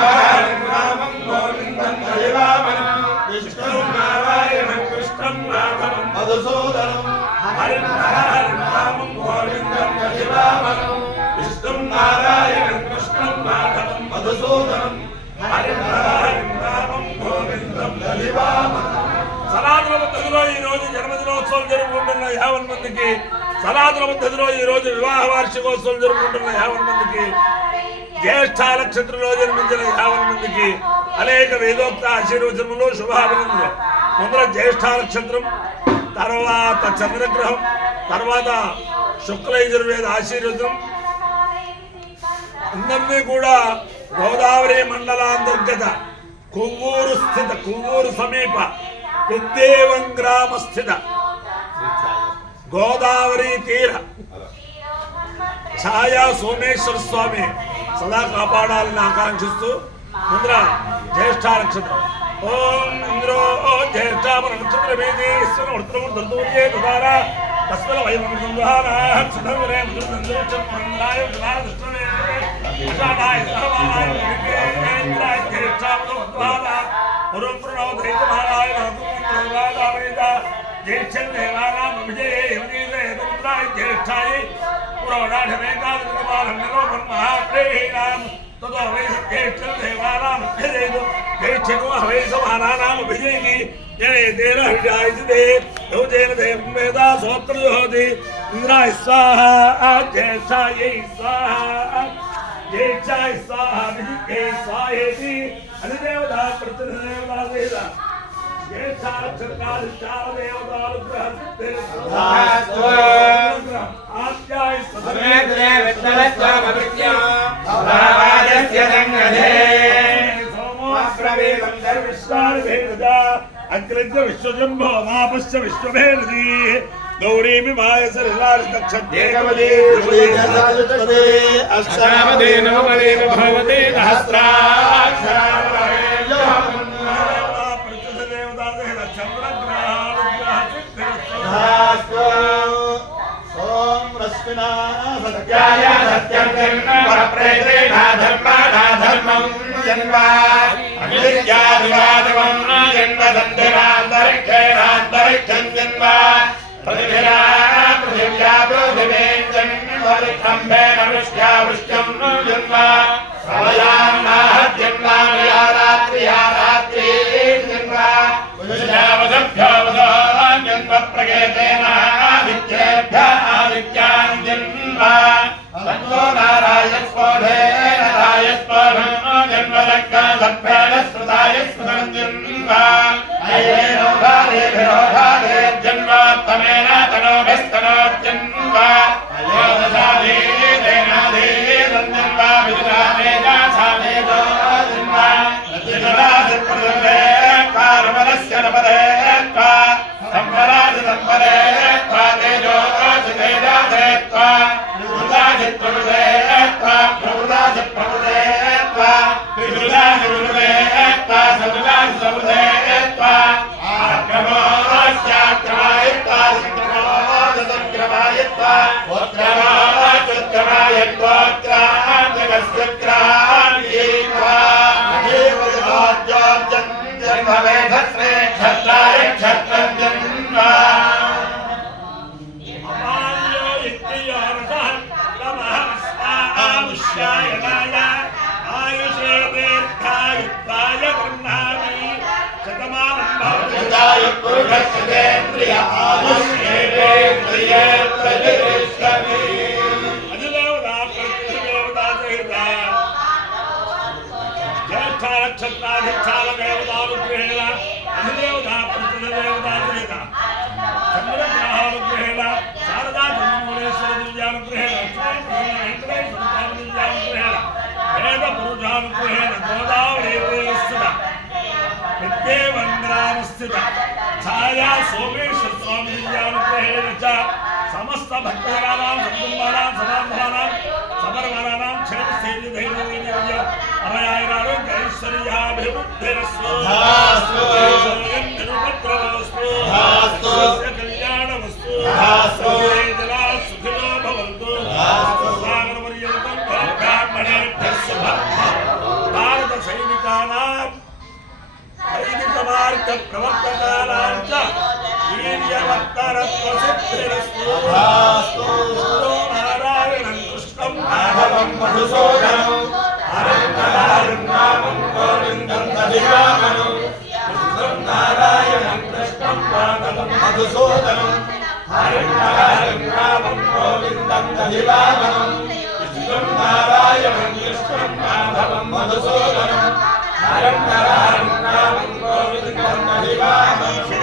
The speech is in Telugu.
रामं गोविन्दं हरिवामनं विष्णुं नारायणं कृष्णं माधवं मधुसूदनं हरिं रामं गोविन्दं हरिवामनं विष्णुं नारायणं कृष्णं माधवं मधुसूदनं हरिं रामं गोविन्दं हरिवामनं సనాతన పద్ధతిలో ఈ రోజు జన్మదినోత్సవం జరుపుకుంటున్న 50 మందికి సనాతన పద్ధతిలో ఈ రోజు వివాహ వార్షికోత్సవం జరుపుకుంటున్న 50 మందికి జ్యేష్ఠ నక్షత్రంలో జన్మించిన 50 మందికి అనేక వేదోక్త ఆశీర్వచనములు శుభాభినందనలు. ముందర జ్యేష్ఠ నక్షత్రం, తర్వాత చంద్రగ్రహం, తర్వాత శుక్ల యజుర్వేద ఆశీర్వచనం అందరినీ కూడా గోదావరి మండలాంతర్గత కొవ్వూరు సమీప పెద్దేవం గ్రామ స్థిత గోదావరి తీర ఛాయా సోమేశ్వర స్వామి సదా కాపాడాలని ఆకాంక్షిస్తూ ముందర జ్యేష్ఠ నక్షత్రం ఓం ఇంద్రో జ్యేష్ఠాపర నక్షత్ర వేది ఈశ్వరూర్యే ద్వారా తస్మల इंद्राय स्वाहा ज्येष्ठाय स्वाहा ज्येष्ठाय स्वाहा विजिते स्वाहेति अधिदेवता प्रतिदेवता वेदा ज्येष्ठा नक्षत्रकालिष्ठाः देवतानुग्रहः सिद्धिर्भवतु आद्याय समेतरे विद्मलत्वमभिज्ञा भावादस्य संगधे सोमो प्रवेदं दर्विश्वार्भेदा अग्रज विश्वजम्भो मापश्च विश्वभेदि गौरी विमाय सरिलारितक्षद्येकवदे दुर्गेशसाजुतपदे अष्टावदे नवपदे भवते सहस्राक्षरावहे योगमन्ना प्रतिदेवतादेव चन्द्रग्रहानुग्रहसिद्धिरस्तु ओम रश्मिना सत्याय सत्यं जन्म परप्रेतेन धर्मं जन्म अविद्यादिवादवं जन्म सन्धिरान्तरिक्षेणान्तरिक्षं जन्म पृथिव्या पृथिवें जन्मोत्तम्भेन वृष्ट्या वृष्ट्यं जन्म प्रलयान्नाहत्यन्नामया रात्र्या रात्रि जन्म वसुभ्यो वसोऽहं जन्म प्रकेतेन आदित्येभ्यः आदित्यान् जन्म तन्नो नारायस्पोधेन रायस्पोधं जन्म लग्नसर्पेण श्रुताय स्मृतं जन्म अयेनो भारे जन्मोत्तमेन तनोभिस्तनोर्जन्म अयोदशादेनादेनं जन्म विदुरामेधासामेधो जन्म रज्जुराजप्रदे पारमरस्य नपदे त्वा संवराजसंवदे त्वा तेजोजतेजासे त्वा विरुदाजित्प्रभुदे त्वा प्रभुदाजिप्रभुदे त्वा विरुदाजिप्रभुदे त्वा समुदाजिप्रभुदे त्वा आक्रमोऽस्याक्रमायित्वा संक्रमोऽसंक्रमायित्वा गोत्रान्तकस्यक्रान्तियित्वा अजीवजोज्जोज्जं जन्मवेधस्मे क्षत्राय क्षत्रं जन्म अमाल्यो इत्ययोरसः नमः आयुषे दीर्घायुत्वाय गृह्णामि शतमानं भवति पुरुषस्येन्द्रिय आयुष्येन्द्रिये प्रतिष्ठति अधिदेवता प्रतिदेवता सहिता ज्येष्ठा नक्षत्राधिष्ठानदेवतानुग्रहेण अधिदेवता प्रतिदेवता सहिता चन्द्रग्रहानुग्रहेण शारदा चन्द्रमौलेश्वर दिव्यानुग्रहेण वेङ्कटेश्वर दिव्यानुग्रहेण वेदपुरुषानुग्रहेण गोदावरी विद्येवं ग्रामस्थित छाया सोमेश्वर स्वामी दिव्यानुग्रहेण च समस्त भक्तजनानां सद्गुणानां सदान्धानां समरवरानां क्षेमस्थैर्यधैर्यवीर्य अभयायरारोग्य ऐश्वर्याभिवृद्धिरस्तु निरुपद्रवस्तु कल्याणमस्तु जला सुखिनो भवन्तु सागरपर्यन्तं ब्राह्मणेभ्यः शुभम् भारत సత్య ప్రవర్తకాలాంచ వీర్యవర్తరత్వసిద్ధిరస్తు నారాయణం కృష్ణం మాధవం మధుసూదనం నారాయణం గోవిందం దధివామనం నారాయణం కృష్ణం మాధవం మధుసూదనం నారాయణం గోవిందం దధివామనం నారాయణం కృష్ణం మాధవం మధుసూదనం నారాయణం గోవిందం దధివామనం